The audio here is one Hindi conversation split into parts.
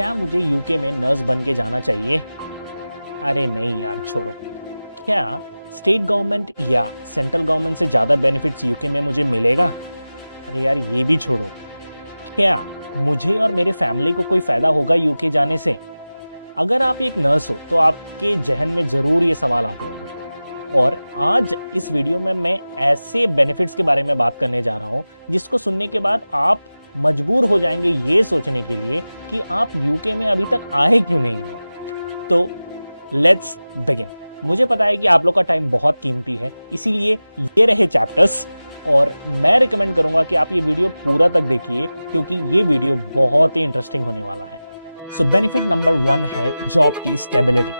क्या मुझे यूके में नर्स बन के जाना चाहिए? अरे नहीं यार, छोड़ो। क्या स्टेट गवर्नमेंट या सेंट्रल गवर्नमेंट से ज़्यादा बेनिफिट्स यूके में मुझे मिलेगा? अरे यार, ये भी छोड़ो। क्या मुझे और मेरे फैमिली को कोई फ़ायदा होगा यूके जाने से? अगर आप एक नर्स हो तो आपके जहन में ज़रूर ये सवाल आते होंगे। और आज इस वीडियो में मैं ऐसे बेनिफिट्स के बारे में बात करने जा रहा हूँ जिसको सुनने के बाद आप मजबूर हो जाएंगे ये सोचने के लिए कि आप यूके में अभी तक आए क्यों नहीं हो। तो लेट्स बिगिन। मुझे पता है कि आप लोग का टाइम बहुत कीमती है, इसीलिए ये रहे चैप्टर्स और मैं रिकमेंड करूंगा कि आप ये वीडियो पूरा तक देखिए क्योंकि ये वीडियो बहुत ही इंटरेस्टिंग होने वाला है। सो बेनिफिट नंबर 1 है जॉब की स्टेबिलिटी।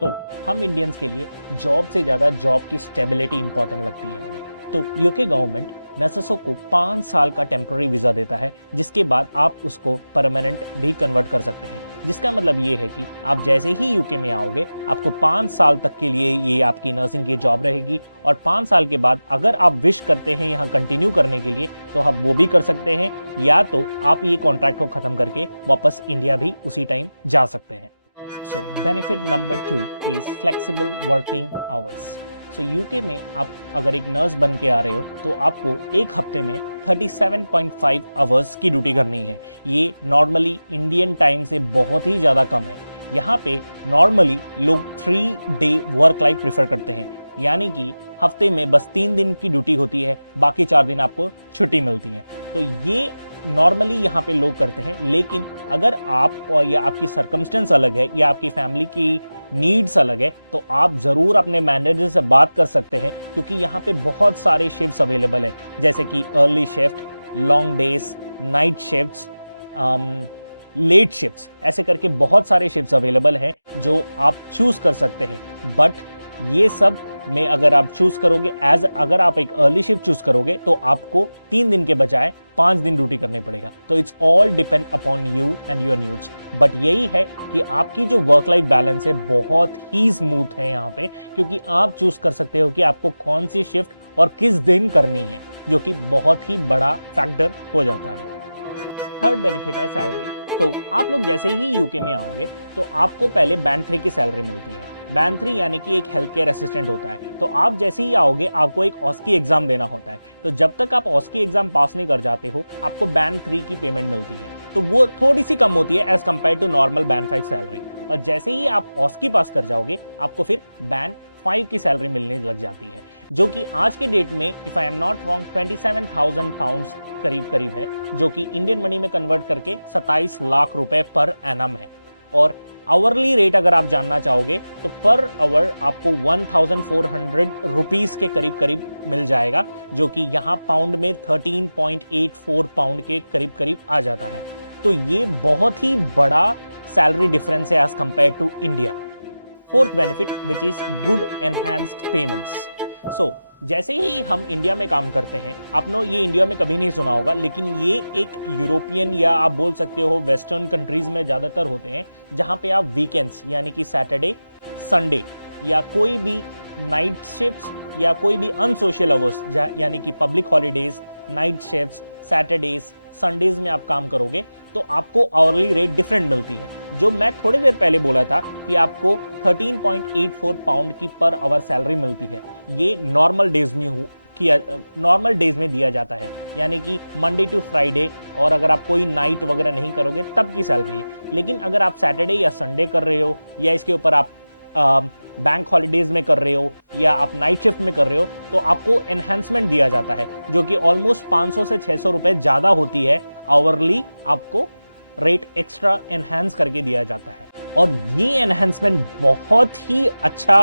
तो हम इंडियंस के लिए जॉब से ज़्यादा जॉब की स्टेबिलिटी इंपॉर्टेंट लगती है हमें। तो यूके गवर्नमेंट नर्सों को 5 साल का टेम्प्रेरी वीज़ा देता है, जिसके बाद आप उसको परमानेंट भी कन्वर्ट कर सकते हैं। जिसका मतलब ये है कि आप जैसे ही यूके में आओगे आपको 5 साल तक के लिए ये आपकी नर्सिंग की जॉब रहेगी और 5 साल के बाद अगर आप विश करते हैं यहाँ कंटिन्यू करने के लिए तो आप वो भी कर सकते हैं, या तो आप ये कॉन्ट्रैक्ट को ख़त्म करके वापस इंडिया भी उसी टाइम जा सकते हैं। सो benefit number 2 is flexible working hours. So UK में आप अगर एक नर्स बन के आ रहे हो तो आपको एक हफ्ते में 37.5 आवर्स की ड्यूटी करनी है। ये नॉर्मली इंडियन टाइम से बहुत ही ज़्यादा कम है। यहाँ पे नॉर्मली लोग 3 डे वर्क लाइफ प्रेफर करते हैं, यानी कि हफ्ते में बस 3 दिन की ड्यूटी होती है, बाकी 4 दिन आपको छुट्टी मिलती है। तो ये नॉर्मली यहाँ पे लोग करते हैं, लेकिन अगर आप और या आपकी सर्कमस्टेंस अलग है या आपकी फैमिली की नीड्स अलग है तो आप ज़रूर अपने मैनेजर से बात कर सकते हैं, क्योंकि यहाँ पे बहुत सारे शिफ्ट्स अवेलेबल हैं, जैसे कि early shift, long days, night shifts, late shifts, ऐसे करके बहुत सारे शिफ्ट्स अवेलेबल हैं जो आप चूज़ कर सकते हैं। बट ये सब में अगर आप चूज करोगे अगर आप एक अर्ली शिफ्ट चूज करोगे तो आपको 3 दिन के बजाय 5 दिन ड्यूटी करनी पड़ेगा। तो it's all depend upon you and your needs. But यही है कि आपकी जो वर्क लाइफ बैलेंस है बहुत ही स्मूथ है यहाँ पे, क्योंकि आप चूज कर सकते हो कि आपको कौन सी शिफ्ट और किस दिन करनी है, जो कि बहुत ही बड़ा फैक्टर हो जाता है। थर्ड बेनिफिट है सैलरी। तो आप लोग जैसे ही यूके में आओगे तो आपको पहले बैंड 3 की सैलरी मिलती है। बैंड 3 यानी कि एक हेल्थ केयर असिस्टेंट होता है। तो आप जैसे ही आओगे आपको एक ऑस्की एग्जाम देना होता है। तो जब तक आप ऑस्की एग्जाम पास नहीं कर जाते हो आपको बैंड 3 की पेमेंट मिलती है। तो वो थोड़ी सी कम होती है as compared to normal band 5 salary. और जैसे ही आप ऑस्की पास कर जाओगे आपको फिर बैंड 5 की सैलरी मिलने लग जाती है, जो कि आज के डेट में if I am not wrong 27,000 pounds करीब है, जो कि इंडियन मनी में कन्वर्ट करके 27 लाख रुपए पर एनम है। और आवरली रेट अगर आप जानना चाहोगे तो पर आवर आपको 1,400 रुपीस के करीब मिल जाएगा, जो कि यहाँ पाउंड में 13.84 पाउंड के करीब आ जाता है। तो ये बहुत ही बड़ा सैलरी डिफरेंस है as compare to India. Fourth benefit which is good enhanced payments. So जैसे ही हम इंडिया में काम करते हैं, आपने ये इंडिया में कभी नहीं सुना होगा, लेकिन ये एक यूरोपियन या आप बोल सकते हो वेस्टर्न कंट्रीज में ज़्यादातर होते हैं, जहाँ पे आप वीकेंड्स यानी कि सैटरडे, संडे या कोई भी नाइट शिफ्ट्स या कोई भी अनसोशल अवर्स यानी कि public holidays, night shifts, Saturdays, Sundays में आप काम करोगे तो आपको आवरली रेट डिफरेंट मिलती है। जो मैं थोड़ी देर पहले बोला था कि आपको 13.84 पाउंड की पर आवर सैलरी मिलती है, ये नॉर्मल डेज में दिया जाता है, यानी कि मंडे टू फ्राइडे, और अगर आप कोई नाइट वगैरह नहीं करोगे तब की सैलरी है। लेकिन अगर आप सैटरडे या संडे कर रहे हो या इसके ऊपर आप बैंक हॉलीडेज में कर रहे हो या आप नाइट शिफ्ट में कर रहे हो तो आपको एनहांसमेंट दिया जाता है, जो कि ऑलमोस्ट 500 से 600 रुपए ज़्यादा होती है। आवरली आपको रेट एक्स्ट्रा एनहांस करके दिया जाता है। और ये एनहांसमेंट बहुत ही अच्छा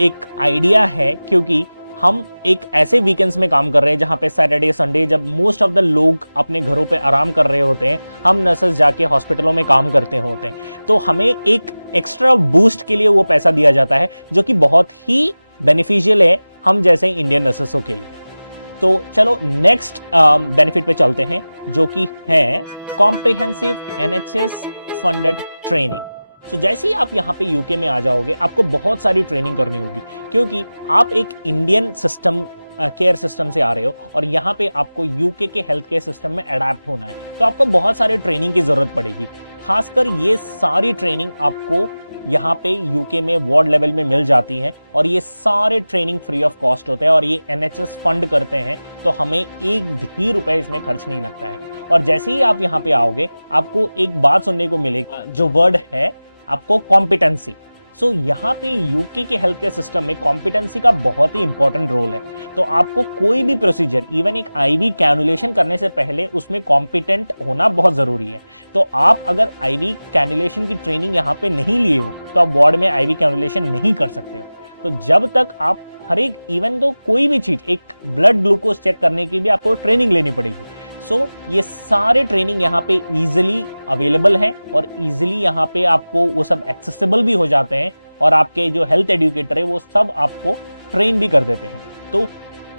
एक आइडिया है, क्योंकि हम एक ऐसे वीकेंड्स में काम कर रहे हैं जहां पे सैटरडे संडे जब मोस्ट ऑफ द लोग अपने घरों पे आराम कर रहे होते हैं, हम नर्सेस जाके हॉस्पिटलों में काम करते होते हैं, तो हमें एक एक्स्ट्रा बूस्ट के लिए वो पैसा दिया जाता है, जो कि बहुत ही बेनिफिशियल है हम जैसे इंडियन नर्सेसों के लिए। तो चलो नेक्स्ट बेनिफिट पे चलते हैं, जो कि है कॉम्प्रिहेंसिव NHS फंडेड ट्रेनिंग। तो जैसे ही आप यहाँ पे यूके में आ जाओगे आपको बहुत सारी ट्रेनिंग करनी होगी, क्योंकि आप एक इंडियन सिस्टम केयर सिस्टम से आ रहे हो और यहाँ पे आपको यूके के हेल्थ केयर सिस्टम में अडेप्ट होना है, तो आपको बहुत सारे ट्रेनिंग की जरूरत पड़ेगी। खासकर ये सारी ट्रेनिंग आपको यहाँ पे यूके में वार्ड लेवल में मिल जाती है और ये सारे ट्रेनिंग फ्री ऑफ कॉस्ट होते हैं और ये एनएचएस फंड करते हैं, तो हमें एक भी रुपए इसमें खर्च नहीं लगता है। और जैसे ही आप यहाँ पे आओगे आपको एक बात सुनने को मिलेगा, जो वर्ड है आपको कॉम्पिटेंसी। सो यहाँ पे यूके के हेल्थ केयर सिस्टम में कॉम्पिटेंसी का बहुत ही इंपॉर्टेंट रोल है। तो आपको कोई भी प्रोसीजर, इवन एक आईवी कैनुलेशन करने से पहले उसमें कॉम्पिटेंट होना बहुत जरूरी है। तो आप अगर आईवी कैनुलेशन की ट्रेनिंग यहाँ पे नहीं लिए हो तो आप वार्ड में आईवी कैनुलेशन नहीं कर सकते हो। तो जब तक आप हर एक, इवन दो कोई भी चीज, एक ब्लड ग्लूकोज चेक करने की भी आपको ट्रेनिंग लेनी पड़ेगी। सो ये सारे ट्रेनिंग यहाँ पे इजीली अवेलेबल है और इजीली यहाँ पे आपको वो सब एक्सेसिबल भी हो जाते हैं और आपके जो हेल्थ एजुकेटर है वो सब आपको ट्रेन भी कर देते हैं। तो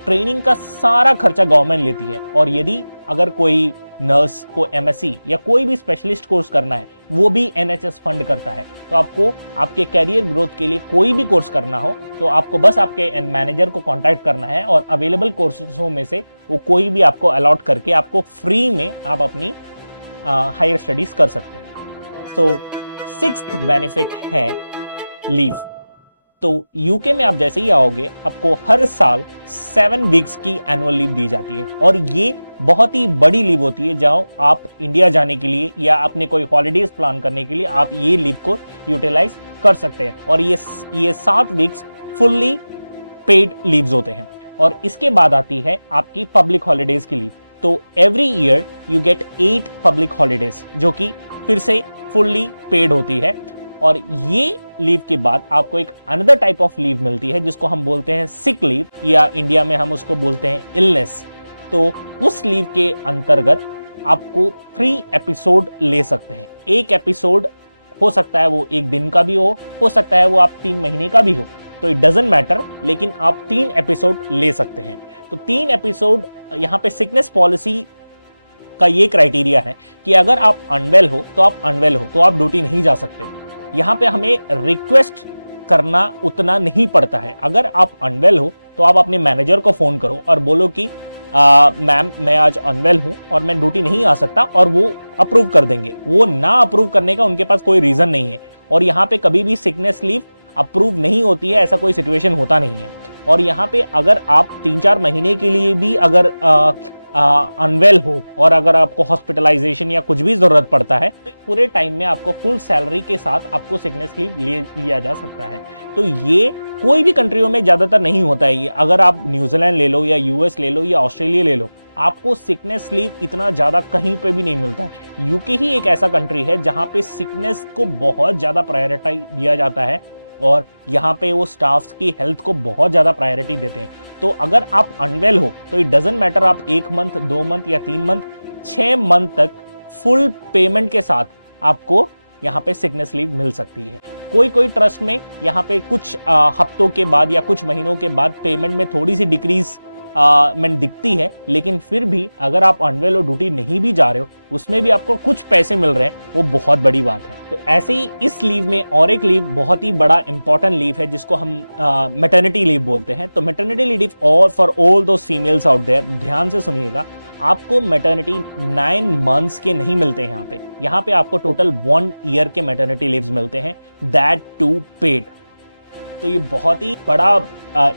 ट्रेनिंग का सारा खर्चा गवर्नमेंट लेती है और यदि अगर कोई नर्स को एमएससी या कोई भी स्पेशलिस्ट कोर्स करना है वो भी एनएचएस फंड करता है। तो आपको आपके कैरियर ग्रोथ के लिए कोई भी कोर्स करना हो तो आपको बस आपके मैनेजर को कांटेक्ट करना है और अवेलेबल कोर्सेसों में से वो कोई भी आपको अलॉट करके आपको फ्री में आप अपनी हायर स्टडीज कर सकते हैं। तो सिक्स्थ बेनिफिट है लीव। तो यूके में आप जैसे ही आओगे आपको हर साल 7 वीक्स की एनुअल लीव दी जाती है और ये बहुत ही बड़ी लीव होती है। जहाँ आप इंडिया जाने के लिए या अपने कोई हॉलीडेज प्लान करने के लिए आप ये लीव को यूटिलाइज कर सकते हैं और ये 7 वीक्स फुल्ली पेड लीव्स होते हैं। और इसके बाद आती है आपकी पब्लिक हॉलीडेज की लीव। तो every year you get 8 public holidays जो कि फिर से फुल्ली पेड होती है। और ये लीव के बाद आपको एक अनदर टाइप ऑफ लीव मिलती है जिसको हम बोलते हैं सिक लीव या इंडिया में हम उसको बोलते हैं इलनेस। तो उस लीव के अंतर्गत आपको 3 एपिसोड ले सकते हैं। एक एपिसोड हो सकता है वो 1 दिन का भी हो सकता है वो आप 3 महीने का भी हो, तो इट डजंट मैटर, लेकिन आप 3 एपिसोड ले सकते हैं। तो 3 एपिसोड, यहाँ पे सिकनेस पॉलिसी का ये क्राइटेरिया है कि अगर आप अनवेल हो तो आप अनवेल हो तो आप ड्यूटी नहीं जा सकते। यहाँ पे हमें रिक्वेस्ट करना उतना नहीं पड़ता है। अगर आप अनवेल हो तो आप अपने मैनेजर को फोन करो और बोलो कि मैम मैं आज अनवेल हूँ और मैं ड्यूटी नहीं आ सकता, और वो अप्रूव कर देंगे। वो ना अप्रूव करने का उनके पास कोई रीजन नहीं है। और यहाँ पे कभी भी सिकनेस लीव अप्रूव नहीं होती है, ऐसा कोई सिचुएशन होता नहीं है। और यहाँ पे अगर आप 3-4 महीने के लिए भी अगर अनवेल हो और अगर आपको हॉस्पिटलाइजेशन या कुछ भी जरूरत पड़ता है तो पूरे टाइम में आपको फुल सैलरी के साथ आपको सिकनेस लीव लिया जा सकता है। तो ये कोई भी कंट्रियों में ज्यादातर नहीं होता है। ये अगर आप न्यूजीलैंड ले लो या यूएस ले लो या ऑस्ट्रेलिया ले लो, आपको सिकनेस लीव इतना ज्यादा कहीं पे भी नहीं मिलता है। यूके ही एक ऐसा कंट्री है जहां पे सिकनेस को बहुत ज्यादा प्रायोरिटी दिया जाता है और यहाँ पे वो स्टाफ की हेल्थ को बहुत ज्यादा प्रायोरिटी देते हैं। तो अगर आप अनवेल हो तो इट डजंट मैटर आप 1 मंथ, 2 मंथ या 3 मंथ, 6 मंथ तक फुल पेमेंट के साथ आपको यहाँ पे सिकनेस लीव मिल सकती है। कोई ट्रस्ट में यहाँ पे कुछ हफ्तों के बाद या कुछ महीनों के बाद पेमेंट में थोड़ी सी डिक्रीज में दिखती है, लेकिन फिर भी अगर आप अनवेल और ड्यूटी नहीं भी जा रहे हो उसमें भी आपको कुछ पैसे मिल रहे हैं, वो बहुत बड़ी बात है। तो ऐसे ही इस लीव में और एक लीव बहुत ही बड़ा इंपॉर्टेंट लीव है जिसको हम मैटरनिटी लीव बोलते हैं। तो मैटरनिटी लीव और for all those females out there, ध्यान से सुनिएगा, आपको मैटरनिटी 9 मंथ्स के नहीं मिलते हैं। यहाँ पे आपको टोटल 1 ईयर के मैटरनिटी लीव्स मिलते हैं, दैट टू पेड। तो ये बहुत ही बड़ा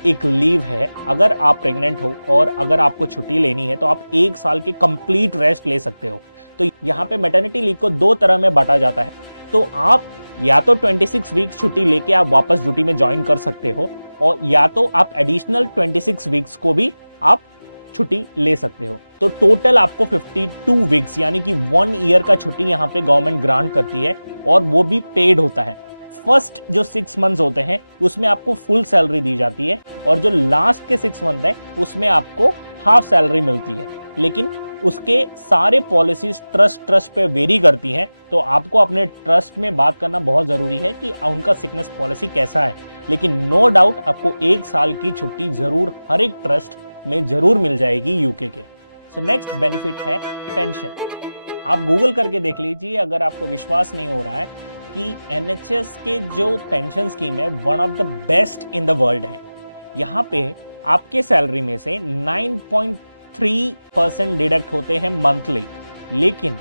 एक लीव है। अगर आप प्रेग्नेंट हो और अगर आपको छुट्टी लेनी है तो आप 1 साल की कंप्लीट रेस्ट ले सकते हो। तो यहाँ पे मैटरनिटी लीव को 2 तरह में बांटा जाता है। तो आप या तो 26 वीक्स छुट्टी लेके आप वापस ड्यूटी में ज्वाइन कर सकते हो, और या तो आप एडिशनल 26 वीक्स को भी आप छुट्टी ले सकते हो। तो टोटल आपको 52 वीक्स यानी कि 1 ईयर का छुट्टी यहाँ पे गवर्नमेंट ग्रांट करती है और वो भी पेड होता है। फर्स्ट जो 6 मंथ्स होते हैं उसमें आपको फुल सैलरी दी जाती है और जो लास्ट के 6 मंथ है उसमें आपको हाफ सैलरी मिलती है। लेकिन उसके सारे पॉलिसीज ट्रस्ट पे वेरी करती हैं, तो आपको अपने ट्रस्ट में बात करना बहुत जरूरी है कि उनका सिकनेस पॉलिसी कैसा है। लेकिन नो डाउट आपको 1 साल की छुट्टी जरूर हर एक ट्रस्ट में जरूर मिल जाएगी यूके के। सो नेक्स्ट बेनिफिट है पेंशन। आप गूगल करके देख लीजिए अगर आपको विश्वास नहीं हो रहा है कि एनएचएस के जो पेंशन स्कीम है one of the best in the world है। यहाँ पे आपके सैलरी में से 9.3% डिडक्ट होते हैं मंथली, लेकिन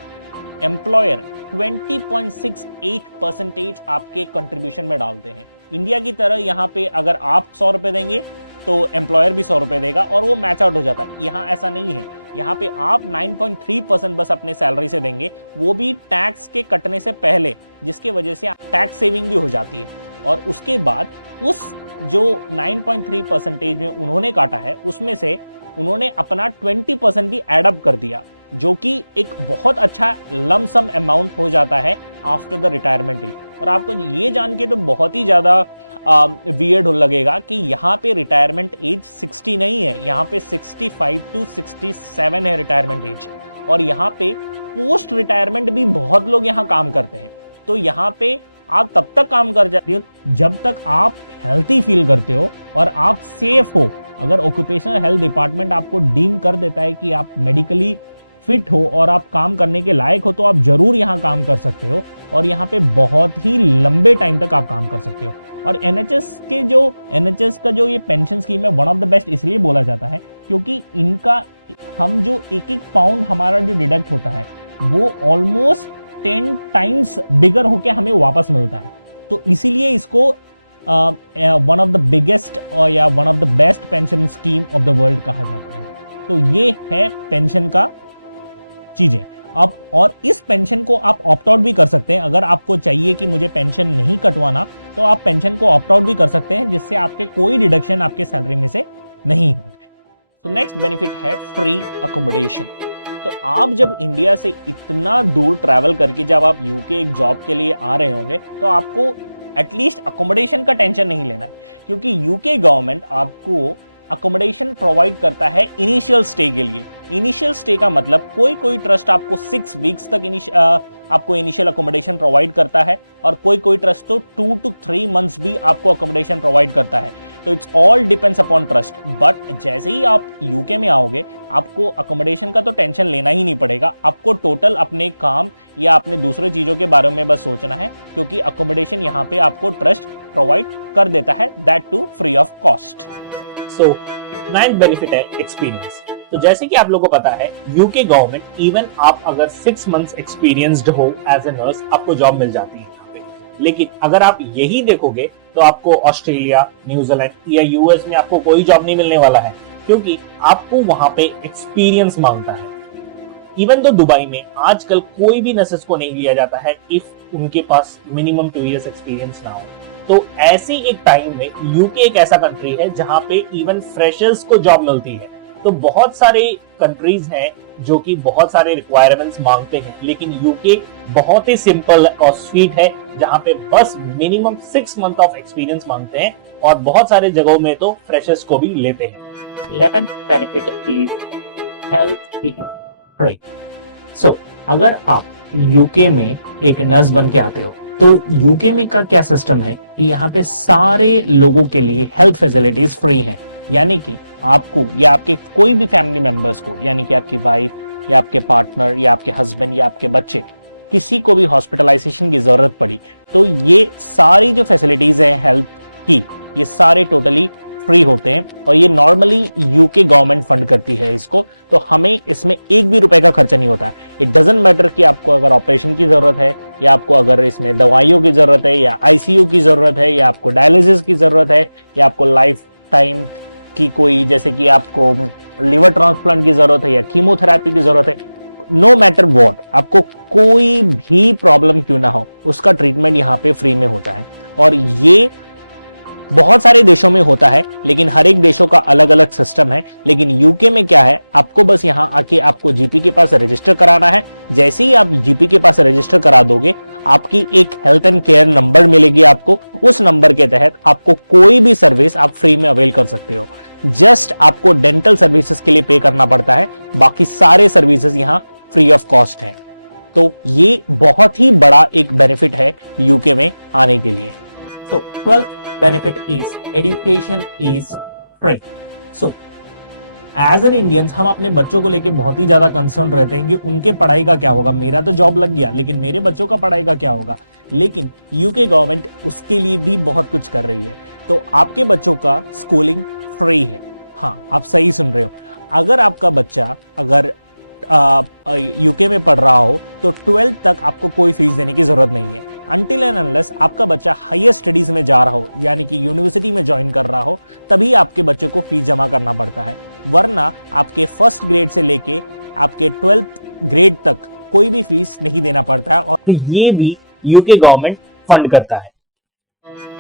एम्प्लॉयर 20.68% आपके कंट्रीब्यूशन में डालते हैं। इंडिया की तरह यहाँ पे अगर आप 100 रुपए देंगे तो एम्प्लॉयर भी 100 रुपए देगा और वो मैच आउट हो जाता है। यहाँ ऐसा नहीं है, यहाँ पे आप 9.3% बस अपने सैलरी से देंगे, वो भी टैक्स के कटने से पहले, जिसके वजह से टैक्स सेविंग भी हो जाती है। और उसके बाद उस जो 9.3% में उन्होंने काटा है उसमें से उन्होंने अपना 20% भी एड अप कर दिया, जो कि एक बहुत अच्छा लमसम अमाउंट हो जाता है आफ्टर द रिटायरमेंट एज। और आपको ये जान के तो बहुत ही ज़्यादा वियर्ड लगेगा कि यहाँ पे रिटायरमेंट एज 60 नहीं है, यहाँ पे 65 to 67 है रिटायरमेंट एज। और यहाँ पे पोस्ट रिटायरमेंट भी बहुत लोग यहाँ काम करते हैं। तो यहाँ पे आप तब तक काम कर जाते हो जब तक आप हेल्थी फील करते हो और आप सेफ हो। अगर ऑक्यूपेशनल हेल्थ डिपार्टमेंट आपको डीम कर देता है कि आप मेडिकली फिट हो और आप काम करने के लायक हो, तो आप जरूर यहाँ काम कर सकते हो और यहाँ पे बहुत ही लंबे टाइम तक आप काम कर सकते हो। और एनएचएस का जो ये पेंशन स्कीम है, वन ऑफ द बेस्ट इसलिए बोला जाता है क्योंकि इनका हम जो एक पाउंड हमारा जो डिडक्ट होता है वो ऑलमोस्ट 10 टाइम्स बिगर होके हमें वापस मिलता है। तो इसीलिए इसको वन ऑफ द बिगेस्ट और या one of the best pension scheme of the world कहा जाता है। तो ये है पेंशन का चीजें। अब और इस पेंशन को आप ऑप्ट आउट भी कर सकते हैं। अगर आपको चाहिए कि मुझे पेंशन नहीं कटवाना, तो आप पेंशन को ऑप्ट आउट भी कर सकते हैं, जिससे आपके कोई डिडक्शन आपके सैलरी में से नहीं होंगे। तो नेक्स्ट बेनिफिट है फ्री अकोमोडेशन। तो आप जब इंडिया से इतना दूर ट्रैवल करके जब आप यूके एक जॉब के लिए आ रहे होंगे, तो आपको एटलीस्ट अकोमोडेशन का टेंशन नहीं लेना है, क्योंकि यूके गवर्नमेंट आपको अकोमोडेशन प्रोवाइड करता है इनिशियल स्टे के लिए। इनिशियल स्टे का मतलब कोई ट्रस्ट आपको 6 वीक्स तक आपको इनिशियल अकोमोडेशन प्रोवाइड करता है और कोई ट्रस्ट तो 2 to 3 मंथ्स भी आपको अकोमोडेशन प्रोवाइड करता है। तो it's all depends upon trust. But जैसे ही आप यूके में आओगे, आपको अकोमोडेशन का तो टेंशन लेना ही नहीं पड़ेगा। आपको टोटल अपने काम या अपने दूसरे चीजों के बारे में बस सोचना है, क्योंकि अकोमोडेशन यहाँ पे आपको ट्रस्ट प्रोवाइड कर देता है, that too free of cost. Eleventh benefit is health is free. So, अगर आप यूके में एक नर्स बन के आते हो, तो यूके में का क्या सिस्टम है कि यहाँ पे सारे लोगों के लिए हेल्थ फैसिलिटीज फ्री हैं। यानी कि आपको या आपके कोई भी फैमिली मेंबर्स को, यानी कि आपकी वाइफ या आपके पार्टनर या आपके हस्बैंड या आपके बच्चे, किसी को भी हॉस्पिटलाइजेशन की जरूरत पड़ी, तो ये सारी जो फैसिलिटीज है हेल्थ की, ये सारे टोटली फ्री होते हैं। और ये नॉर्मली यूके गवर्नमेंट फंड करती है इसको, तो हमें इसमें एक भी रुपए का खर्चा नहीं होता है। इट डजंट मैटर कि आपको अगर ऑपरेशन की जरूरत है, या आपको अगर इसमें दवाइयों की जरूरत है, या आईसीयू की जरूरत है, या आपको डायलिसिस की जरूरत है, या आपको लाइफ टाइम की कोई, जैसे कि आपको लिवर ट्रांसप्लांट की जरूरत है या कीमोथेरेपी की जरूरत है, नो मैटर व्हाट, आपको कोई भी प्रॉब्लम क्यों ना हो, उसका ट्रीटमेंट यहाँ पे फ्री में होता है। और ये बहुत सारे देशों में होता है, लेकिन हर एक देशों का अलग अलग सिस्टम है। लेकिन यूके में क्या है, आपको बस यहाँ आके आपको जीपी के पास रजिस्टर कराना है। जैसे ही आप जीपी के पास रजिस्टर करा दोगे, आपकी एक हेल्थ एंड केयर नंबर मिलेगी आपको। उस नंबर के तहत आपको कोई भी सर्विस आप फ्री में अवेल कर सकते हो। जस्ट आपको डेंटल सर्विसेज के लिए पे करना पड़ता है, बाकी सारे सर्विसेज यहाँ फ्री ऑफ कॉस्ट है। तो ये बहुत ही बड़ा एक बेनिफिट है यूके में आने के लिए। So 12th benefit is education is free. So as an Indians, हम अपने बच्चों को लेके बहुत ही ज्यादा कंसर्न रहते हैं कि उनके पढ़ाई का क्या होगा। मेरा तो जॉब लग गया, लेकिन मेरे बच्चों का पढ़ाई का क्या होगा। लेकिन यूके गवर्नमेंट उसके लिए भी बहुत कुछ कर रही है। तो आपके बच्चों का स्कूलिंग फ्री है। हाँ, आप सही सुन रहे हो। अगर आपका बच्चा अगर यूके में पढ़ रहा हो तो 12th तक आपको कोई फीस देने की जरूरत नहीं है, अनटिल एंड अनलेस आपका बच्चा हायर स्टडीज में जा रहा हो, यानी कि यूनिवर्सिटी में ज्वाइन कर रहा हो, तभी आपके बच्चे को फीस जमा करना पड़ता है। वरना आपके फर्स्ट ग्रेड से लेके आपके 12th ग्रेड तक कोई भी फीस नहीं देना पड़ता है, और ये भी यूके गवर्नमेंट फंड करता है।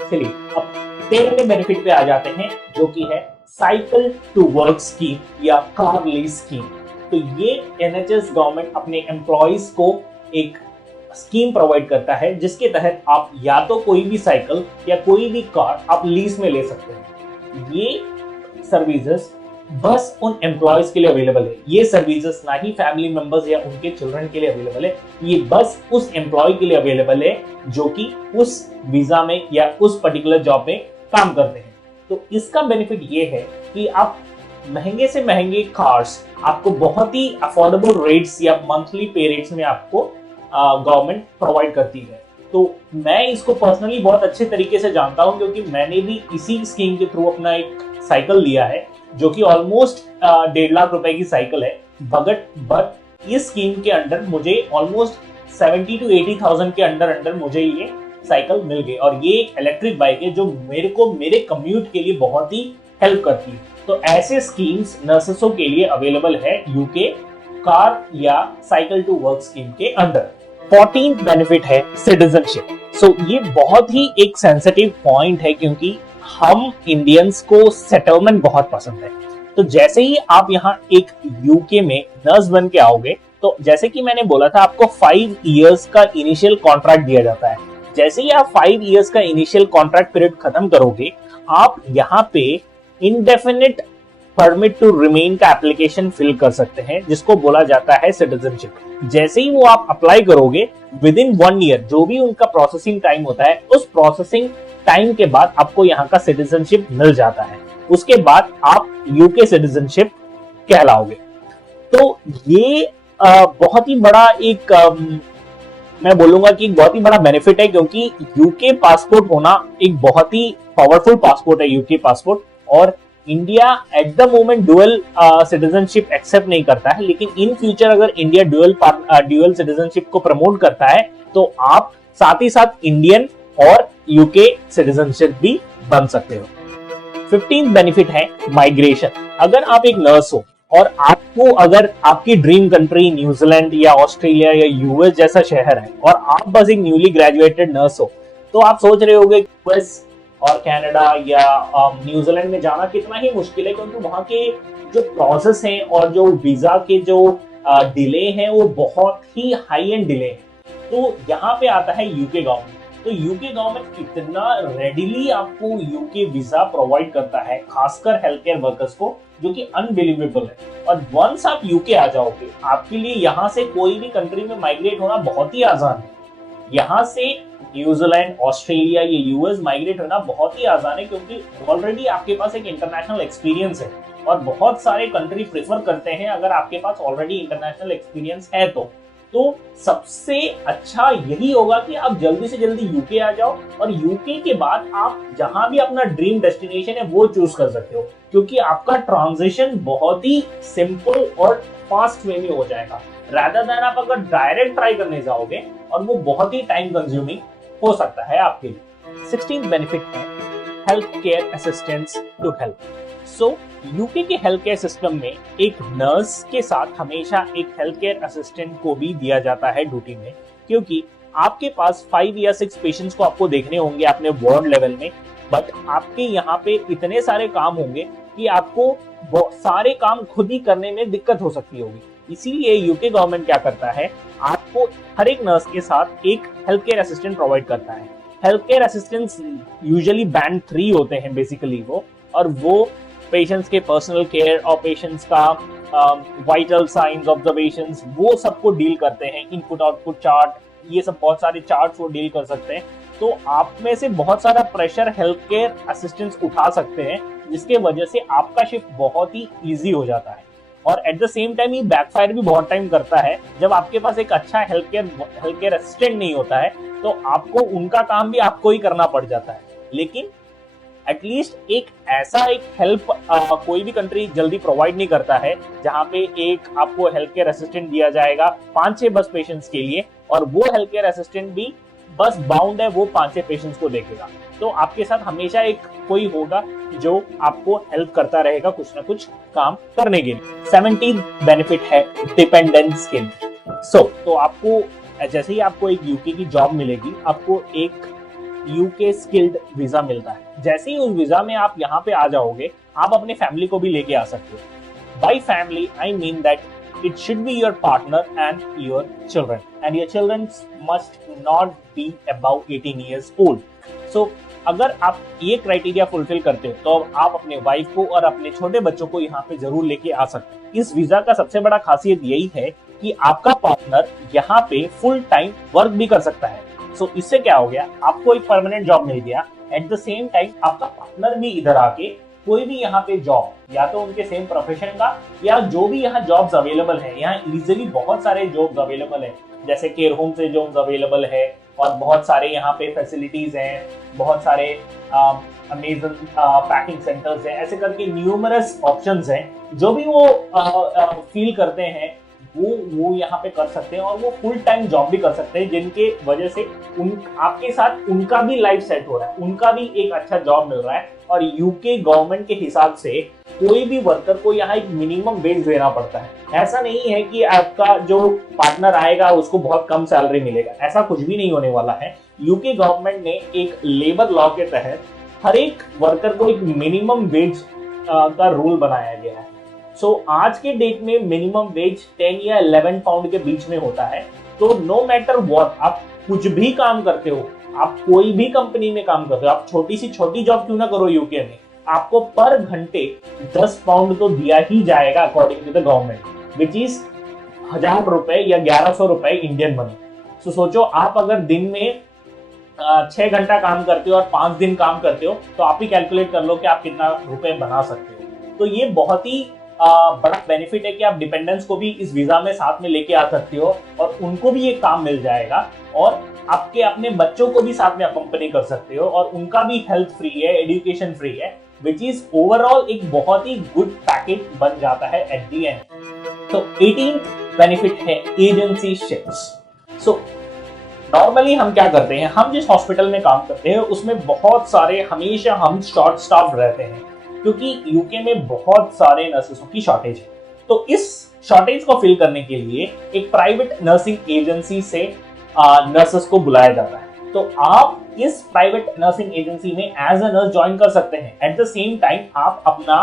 चलिए अब पहले बेनिफिट पे आ जाते हैं, जो कि है साइकिल टू वर्क स्कीम या कार लीज स्कीम। तो ये एनएचएस गवर्नमेंट अपने एम्प्लॉइज को एक स्कीम प्रोवाइड करता है, जिसके तहत आप या तो कोई भी साइकिल या कोई भी कार आप लीज में ले सकते हैं। ये सर्विसेज बस उन एम्प्लॉयज के लिए अवेलेबल है, ये सर्विसेज ना ही फैमिली मेंबर्स या उनके चिल्ड्रन के लिए अवेलेबल है, ये बस उस एम्प्लॉय के लिए अवेलेबल है जो कि उस वीजा में या उस पर्टिकुलर जॉब में काम करते हैं। तो इसका बेनिफिट ये है कि आप महंगे से महंगे कार्स आपको बहुत ही अफोर्डेबल रेट्स या मंथली पे रेट्स में आपको गवर्नमेंट प्रोवाइड करती है। तो मैं इसको पर्सनली बहुत अच्छे तरीके से जानता हूं, क्योंकि मैंने भी इसी स्कीम के थ्रू अपना एक साइकिल लिया है, जो कि ऑलमोस्ट 1.5 लाख रुपए की साइकिल है। बट इस स्कीम के अंडर मुझे ऑलमोस्ट 70 to 80,000 के अंडर मुझे ये साइकिल मिल गई, और ये एक इलेक्ट्रिक बाइक है जो मेरे कम्यूट के लिए बहुत ही हेल्प करती है। तो ऐसे स्कीम्स नर्सेसों के लिए अवेलेबल है यूके कार या साइकिल टू वर्क स्कीम के अंडर। 14th बेनिफिट है सिटीजनशिप। सो ये बहुत ही एक सेंसिटिव पॉइंट है, क्योंकि हम इंडियंस को सेटलमेंट बहुत पसंद है। तो जैसे ही आप यहाँ एक यूके में नर्स बन के आओगे, तो जैसे कि मैंने बोला था, आपको 5 इयर्स का इनिशियल कॉन्ट्रैक्ट दिया जाता है। जैसे ही आप 5 इयर्स का इनिशियल कॉन्ट्रैक्ट पीरियड खत्म करोगे, आप यहाँ पे इंडेफिनिट परमिट टू रिमेन का एप्लीकेशन फिल कर सकते हैं, जिसको बोला जाता है सिटीजनशिप। जैसे ही वो आप अप्लाई करोगे, विद इन 1 ईयर जो भी उनका प्रोसेसिंग टाइम होता है, उस प्रोसेसिंग टाइम के बाद आपको यहाँ का सिटीजनशिप मिल जाता है। उसके बाद आप यूके सिटीजनशिप कहलाओगे। तो ये बहुत ही बड़ा एक मैं बोलूंगा कि बहुत ही बड़ा बेनिफिट है, क्योंकि यूके पासपोर्ट होना एक बहुत ही पावरफुल पासपोर्ट है यूके पासपोर्ट। और India at the moment dual citizenship accept नहीं करता है, लेकिन इन फ्यूचर अगर इंडिया डुअल सिटीजनशिप को प्रमोट करता है, तो आप साथ ही साथ इंडियन और यूके सिटीजनशिप भी बन सकते हो। 15th बेनिफिट है माइग्रेशन। अगर आप एक नर्स हो और आपको अगर आपकी ड्रीम कंट्री न्यूजीलैंड या ऑस्ट्रेलिया या यूएस जैसा शहर है, और आप बस एक न्यूली ग्रेजुएटेड नर्स हो, तो आप सोच रहे होगे यूएस और कनाडा या न्यूजीलैंड में जाना कितना ही मुश्किल है, क्योंकि वहां के जो प्रोसेस हैं और जो वीजा के जो डिले हैं वो बहुत ही हाई एंड डिले है। तो यहाँ पे आता है यूके गवर्नमेंट। तो यूके गवर्नमेंट इतना रेडिली आपको यूके वीजा प्रोवाइड करता है, खासकर हेल्थ केयर वर्कर्स को, जो कि अनबिलीवेबल है। और वंस आप यूके आ जाओगे, आपके लिए यहाँ से कोई भी कंट्री में माइग्रेट होना बहुत ही आसान है। यहाँ से न्यूजीलैंड, ऑस्ट्रेलिया या यूएस माइग्रेट होना बहुत ही आसान है, क्योंकि ऑलरेडी आपके पास एक इंटरनेशनल एक्सपीरियंस है, और बहुत सारे कंट्री प्रेफर करते हैं अगर आपके पास ऑलरेडी इंटरनेशनल एक्सपीरियंस है तो सबसे अच्छा यही होगा कि आप जल्दी से जल्दी यूके आ जाओ, और यूके के बाद आप जहां भी अपना ड्रीम डेस्टिनेशन है वो चूज कर सकते हो, क्योंकि आपका ट्रांजिशन बहुत ही सिंपल और फास्ट वे में हो जाएगा, रादर देन आप अगर डायरेक्ट ट्राई करने जाओगे, और वो बहुत ही टाइम कंज्यूमिंग हो सकता है आपके लिए। 16th बेनिफिट है health care assistance to help. So UK के हेल्थ केयर सिस्टम में एक नर्स के साथ हमेशा एक हेल्थ केयर असिस्टेंट को भी दिया जाता है ड्यूटी में, क्योंकि आपके पास 5 या 6 पेशेंट्स को आपको देखने होंगे अपने वार्ड लेवल में, बट आपके यहाँ पे इतने सारे काम होंगे कि आपको वो सारे काम खुद ही करने में दिक्कत हो सकती होगी। इसीलिए यूके गवर्नमेंट क्या करता है, आपको हर एक नर्स के साथ एक हेल्थ केयर असिस्टेंट प्रोवाइड करता है। Health care assistants usually band 3 होते हैं बेसिकली वो, और वो पेशेंट्स के पर्सनल केयर और पेशेंट्स का वाइटल साइंस, ऑब्जर्वेशंस, वो सबको डील करते हैं। इनपुट आउटपुट चार्ट, ये सब बहुत सारे चार्ट्स वो डील कर सकते हैं। तो आप में से बहुत सारा प्रेशर हेल्थ केयर असिस्टेंट्स उठा सकते हैं, जिसके वजह से आपका शिफ्ट बहुत ही ईजी हो जाता है। और एट द सेम टाइम ये बैकफायर भी बहुत टाइम करता है, जब आपके पास एक अच्छा हेल्थ केयर असिस्टेंट नहीं होता है, तो आपको उनका काम भी आपको ही करना पड़ जाता है। लेकिन एटलीस्ट एक ऐसा एक हेल्प कोई भी कंट्री जल्दी प्रोवाइड नहीं करता है जहां पे एक आपको हेल्थ केयर असिस्टेंट दिया जाएगा 5-6 बस पेशेंट्स के लिए, और वो हेल्थ केयर असिस्टेंट भी बस बाउंड है वो 5-6 पेशेंट्स को देखेगा। तो आपके साथ हमेशा एक कोई होगा जो आपको हेल्प करता रहेगा कुछ ना कुछ काम करने के लिए। 17th बेनिफिट है डिपेंडेंट स्किल। तो आपको जैसे ही आपको एक यूके की जॉब मिलेगी, आपको एक यूके स्किल्ड वीजा मिलता है। जैसे ही उस वीजा में आप यहाँ पे आ जाओगे, आप अपने फैमिली को भी लेके आ सकते हो। By family I mean that it should be your partner and your children, and your children must not be above 18 years old. So अगर आप ये क्राइटेरिया फुलफिल करते हो तो आप अपने वाइफ को और अपने छोटे बच्चों को यहाँ पे जरूर लेके आ सकते हैं। इस वीजा का सबसे बड़ा खासियत यही है कि आपका पार्टनर यहाँ पे फुल टाइम वर्क भी कर सकता है। सो इससे क्या हो गया, आपको एक परमानेंट जॉब मिल गया, एट द सेम टाइम आपका पार्टनर भी इधर आके कोई भी यहाँ पे जॉब या तो उनके सेम प्रोफेशन का या जो भी यहाँ जॉब्स अवेलेबल है, यहाँ इजीली बहुत सारे जॉब्स अवेलेबल है, जैसे केयर होम से जॉब्स अवेलेबल है और बहुत सारे यहाँ पे फैसिलिटीज हैं, बहुत सारे अमेजन पैकिंग सेंटर्स हैं, ऐसे करके न्यूमरस ऑप्शंस हैं। जो भी वो फील करते हैं वो यहाँ पे कर सकते हैं और वो फुल टाइम जॉब भी कर सकते हैं, जिनके वजह से आपके साथ उनका भी लाइफ सेट हो रहा है, उनका भी एक अच्छा जॉब मिल रहा है। और यूके गवर्नमेंट के हिसाब से कोई भी वर्कर को यहाँ एक मिनिमम वेज देना पड़ता है। ऐसा नहीं है कि आपका जो पार्टनर आएगा उसको बहुत कम सैलरी मिलेगा, ऐसा कुछ भी नहीं होने वाला है। यूके गवर्नमेंट ने एक लेबर लॉ के तहत हर एक वर्कर को एक मिनिमम वेज का रूल बनाया गया है। आज के डेट में मिनिमम वेज 10 या 11 पाउंड के बीच में होता है। तो नो मैटर व्हाट, आप कुछ भी काम करते हो, आप कोई भी कंपनी में काम करते हो, आप छोटी सी छोटी जॉब क्यों ना करो यूके में, आपको पर घंटे 10 पाउंड तो दिया ही जाएगा according to the government, which is 1000 रुपए या 1100 रुपए इंडियन मनी। सोचो आप अगर दिन में 6 घंटा काम करते हो और 5 दिन काम करते हो तो आप ही कैलकुलेट कर लो कि आप कितना रुपए बना सकते हो। तो ये बहुत ही बड़ा बेनिफिट है कि आप डिपेंडेंस को भी इस वीजा में साथ में लेके आ सकते हो और उनको भी ये काम मिल जाएगा और आपके अपने बच्चों को भी साथ में अकम्पनी कर सकते हो और उनका भी हेल्थ फ्री है, एजुकेशन फ्री है, विच इज ओवरऑल एक बहुत ही गुड पैकेज बन जाता है एट द एंड। तो 18th बेनिफिट है एजेंसी शिफ्ट्स। नॉर्मली हम क्या करते हैं, हम जिस हॉस्पिटल में काम करते हैं उसमें बहुत सारे हमेशा हम शॉर्ट स्टाफ रहते हैं क्योंकि यूके में बहुत सारे नर्सेसों की शॉर्टेज है। तो इस शॉर्टेज को फिल करने के लिए एक प्राइवेट नर्सिंग एजेंसी से नर्सेस को बुलाया जाता है। तो आप इस प्राइवेट नर्सिंग एजेंसी में एज अ नर्स ज्वाइन कर सकते हैं। एट द सेम टाइम आप अपना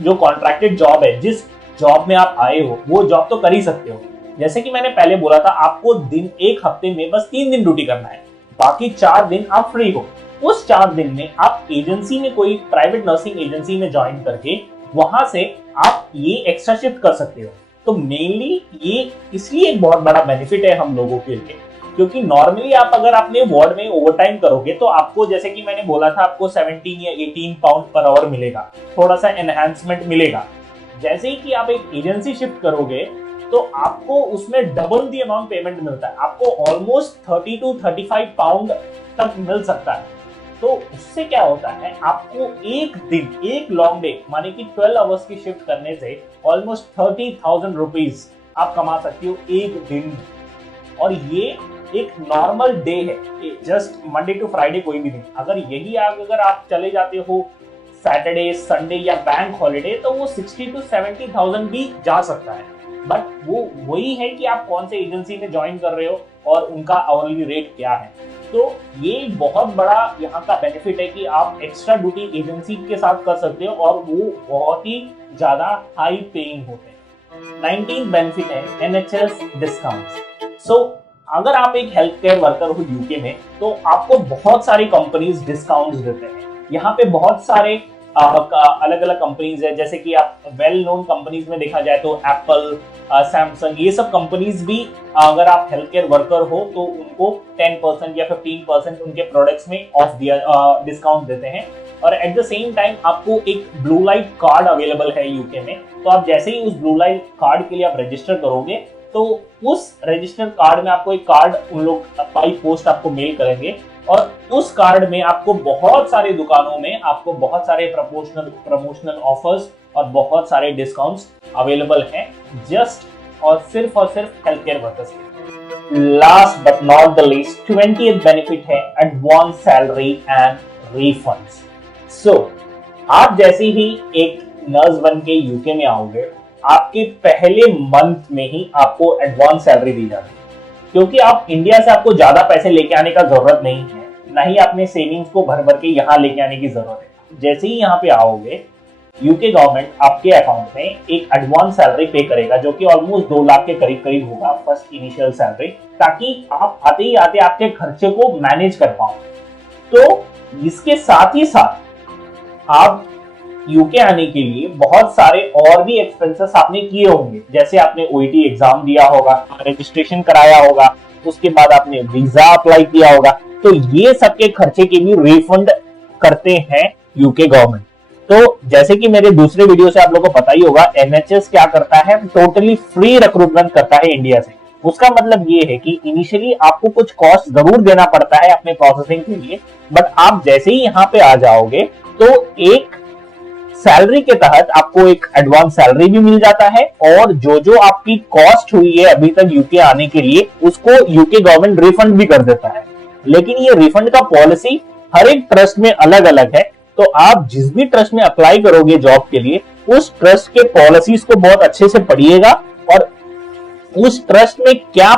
जो कॉन्ट्रैक्टेड जॉब है, जिस जॉब में आप आए हो वो जॉब तो कर ही सकते हो। जैसे कि मैंने पहले बोला था, आपको दिन एक हफ्ते में बस 3 दिन ड्यूटी करना है, बाकी 4 दिन आप फ्री हो। उस 4 दिन में आप एजेंसी में कोई प्राइवेट नर्सिंग एजेंसी में ज्वाइन करके वहां से आप ये एक्स्ट्रा शिफ्ट कर सकते हो। तो मेनली ये इसलिए एक बहुत बड़ा बेनिफिट है हम लोगों के लिए, क्योंकि नॉर्मली आप अगर अपने वार्ड में ओवरटाइम करोगे तो आपको, जैसे कि मैंने बोला था, आपको 17 या 18 पाउंड पर आवर मिलेगा, थोड़ा सा एनहांसमेंट मिलेगा। जैसे ही कि आप एक एजेंसी शिफ्ट करोगे तो आपको उसमें डबल दी अमाउंट पेमेंट मिलता है, आपको ऑलमोस्ट 30 to 35 पाउंड तक मिल सकता है। तो इससे क्या होता है, आपको एक दिन, एक लॉन्ग डे माने कि 12 आवर्स की शिफ्ट करने से ऑलमोस्ट 30,000 रुपीज आप कमा सकते हो एक दिन। और ये एक नॉर्मल डे है, जस्ट मंडे टू फ्राइडे कोई भी दिन। अगर आप चले जाते हो सैटरडे, संडे या बैंक हॉलिडे तो वो 60 to 70,000 भी जा सकता है। बट वो वही है कि आप कौन से एजेंसी में ज्वाइन कर रहे हो और उनका आवरली रेट क्या है। तो ये बहुत बड़ा यहाँ का बेनिफिट है कि आप एक्स्ट्रा ड्यूटी एजेंसी के साथ कर सकते हो और वो बहुत ही ज्यादा हाई पेइंग होते हैं। 19th बेनिफिट है एनएचएस डिस्काउंट्स। अगर आप एक हेल्थ केयर वर्कर हो यूके में तो आपको बहुत सारी कंपनीज डिस्काउंट्स देते हैं। यहाँ पे बहुत सारे अलग अलग कंपनीज है, जैसे कि आप वेल नोन कंपनीज में देखा जाए तो एप्पल, सैमसंग, ये सब कंपनीज भी अगर आप हेल्थ केयर वर्कर हो तो उनको 10% या 15% उनके प्रोडक्ट्स में ऑफ दिया डिस्काउंट देते हैं। और एट द सेम टाइम आपको एक ब्लू लाइट कार्ड अवेलेबल है यूके में। तो आप जैसे ही उस ब्लू लाइट कार्ड के लिए आप रजिस्टर करोगे तो उस रजिस्टर कार्ड में आपको एक कार्ड उन लोग बाई पोस्ट आपको मेल करेंगे और उस कार्ड में आपको बहुत सारे दुकानों में आपको बहुत सारे प्रमोशनल ऑफर्स और बहुत सारे डिस्काउंट्स अवेलेबल हैं जस्ट और सिर्फ हेल्थ केयर वर्कर्स के लिए। Last but not the least 20th benefit है एडवांस सैलरी एंड रिफंड्स। सो आप जैसे ही एक नर्स बन के यूके में आओगे, आपके पहले मंथ में ही आपको एडवांस सैलरी दी जाती है, क्योंकि आप इंडिया से आपको ज्यादा पैसे लेके आने का जरूरत नहीं है, ना ही अपने सेविंग्स को भर भर के यहाँ लेके आने की जरूरत है। जैसे ही यहाँ पे आओगे, यूके गवर्नमेंट आपके अकाउंट में एक एडवांस सैलरी पे करेगा, जो कि ऑलमोस्ट 2 लाख के करीब होगा फर्स्ट इनिशियल सैलरी, ताकि आप आते ही आते आपके खर्चे को मैनेज कर पाओ। तो इसके साथ ही साथ आप यूके आने के लिए बहुत सारे और भी एक्सपेंसेस आपने किए होंगे, जैसे आपने ओईटी एग्जाम दिया होगा, रजिस्ट्रेशन कराया होगा, उसके बाद आपने वीजा अप्लाई किया होगा, तो ये सबके खर्चे के भी रिफंड करते हैं यूके गवर्नमेंट। तो जैसे कि मेरे दूसरे वीडियो से आप लोगों को पता ही होगा, एनएचएस क्या करता है, टोटली फ्री रिक्रूटमेंट करता है इंडिया से। उसका मतलब ये है कि इनिशियली आपको कुछ कॉस्ट जरूर देना पड़ता है अपने प्रोसेसिंग के लिए, बट आप जैसे ही यहाँ पे आ जाओगे तो एक सैलरी के तहत आपको एक एडवांस सैलरी भी मिल जाता है, और जो आपकी कॉस्ट हुई है अभी तक यूके आने के लिए, उसको यूके गवर्नमेंट रिफंड भी कर देता है। लेकिन ये रिफंड का पॉलिसी हर एक ट्रस्ट में अलग अलग है, तो आप जिस भी ट्रस्ट में अप्लाई करोगे जॉब के लिए, उस ट्रस्ट के पॉलिसीज को बहुत अच्छे से पढ़िएगा और उस ट्रस्ट में क्या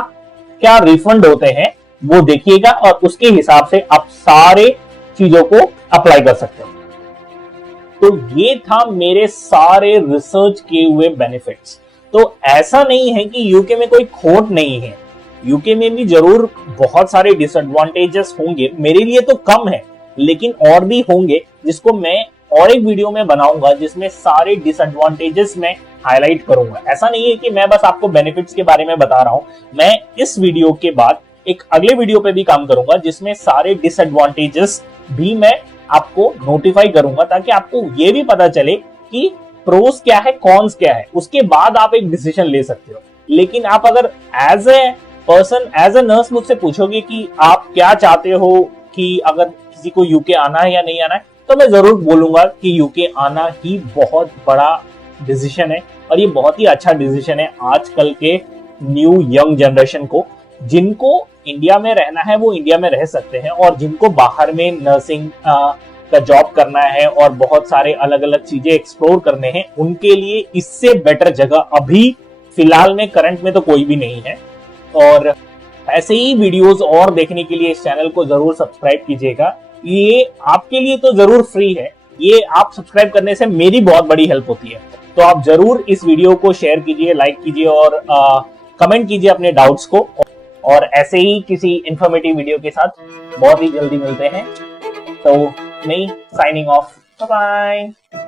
क्या रिफंड होते हैं वो देखिएगा, और उसके हिसाब से आप सारे चीजों को अप्लाई कर सकते हैं। तो ये था मेरे सारे रिसर्च किए हुए बेनिफिट्स। तो ऐसा नहीं है कि यूके में कोई खोट नहीं है, यूके में भी जरूर बहुत सारे डिसएडवांटेजेस होंगे, मेरे लिए तो कम है, लेकिन और भी होंगे जिसको मैं और एक वीडियो में बनाऊंगा, जिसमें सारे डिसएडवांटेजेस मैं हाईलाइट करूंगा। ऐसा नहीं है कि मैं बस आपको बेनिफिट्स के बारे में बता रहा हूं, मैं इस वीडियो के बाद एक अगले वीडियो पे भी काम करूंगा, जिसमें सारे डिसएडवांटेजेस भी मैं आपको नोटिफाई करूंगा, ताकि आपको ये भी पता चले कि प्रोस क्या है, कॉन्स क्या है, उसके बाद आप एक डिसीजन ले सकते हो। लेकिन आप अगर as a person, as a nurse मुझसे पूछोगे कि आप क्या चाहते हो, कि अगर किसी को यूके आना है या नहीं आना है, तो मैं जरूर बोलूंगा कि यूके आना ही बहुत बड़ा डिसीजन है, और ये बहुत ही अच्छा डिसीजन है आजकल के न्यू यंग जनरेशन को। जिनको इंडिया में रहना है वो इंडिया में रह सकते हैं, और जिनको बाहर में नर्सिंग का जॉब करना है और बहुत सारे अलग अलग चीजें एक्सप्लोर करने हैं, उनके लिए इससे बेटर जगह अभी फिलहाल में करंट में तो कोई भी नहीं है। और ऐसे ही वीडियोस और देखने के लिए इस चैनल को जरूर सब्सक्राइब कीजिएगा। ये आपके लिए तो जरूर फ्री है, ये आप सब्सक्राइब करने से मेरी बहुत बड़ी हेल्प होती है। तो आप जरूर इस वीडियो को शेयर कीजिए, लाइक कीजिए और कमेंट कीजिए अपने डाउट्स को। और ऐसे ही किसी इंफॉर्मेटिव वीडियो के साथ बहुत ही जल्दी मिलते हैं। तो नहीं, साइनिंग ऑफ, बाय बाय।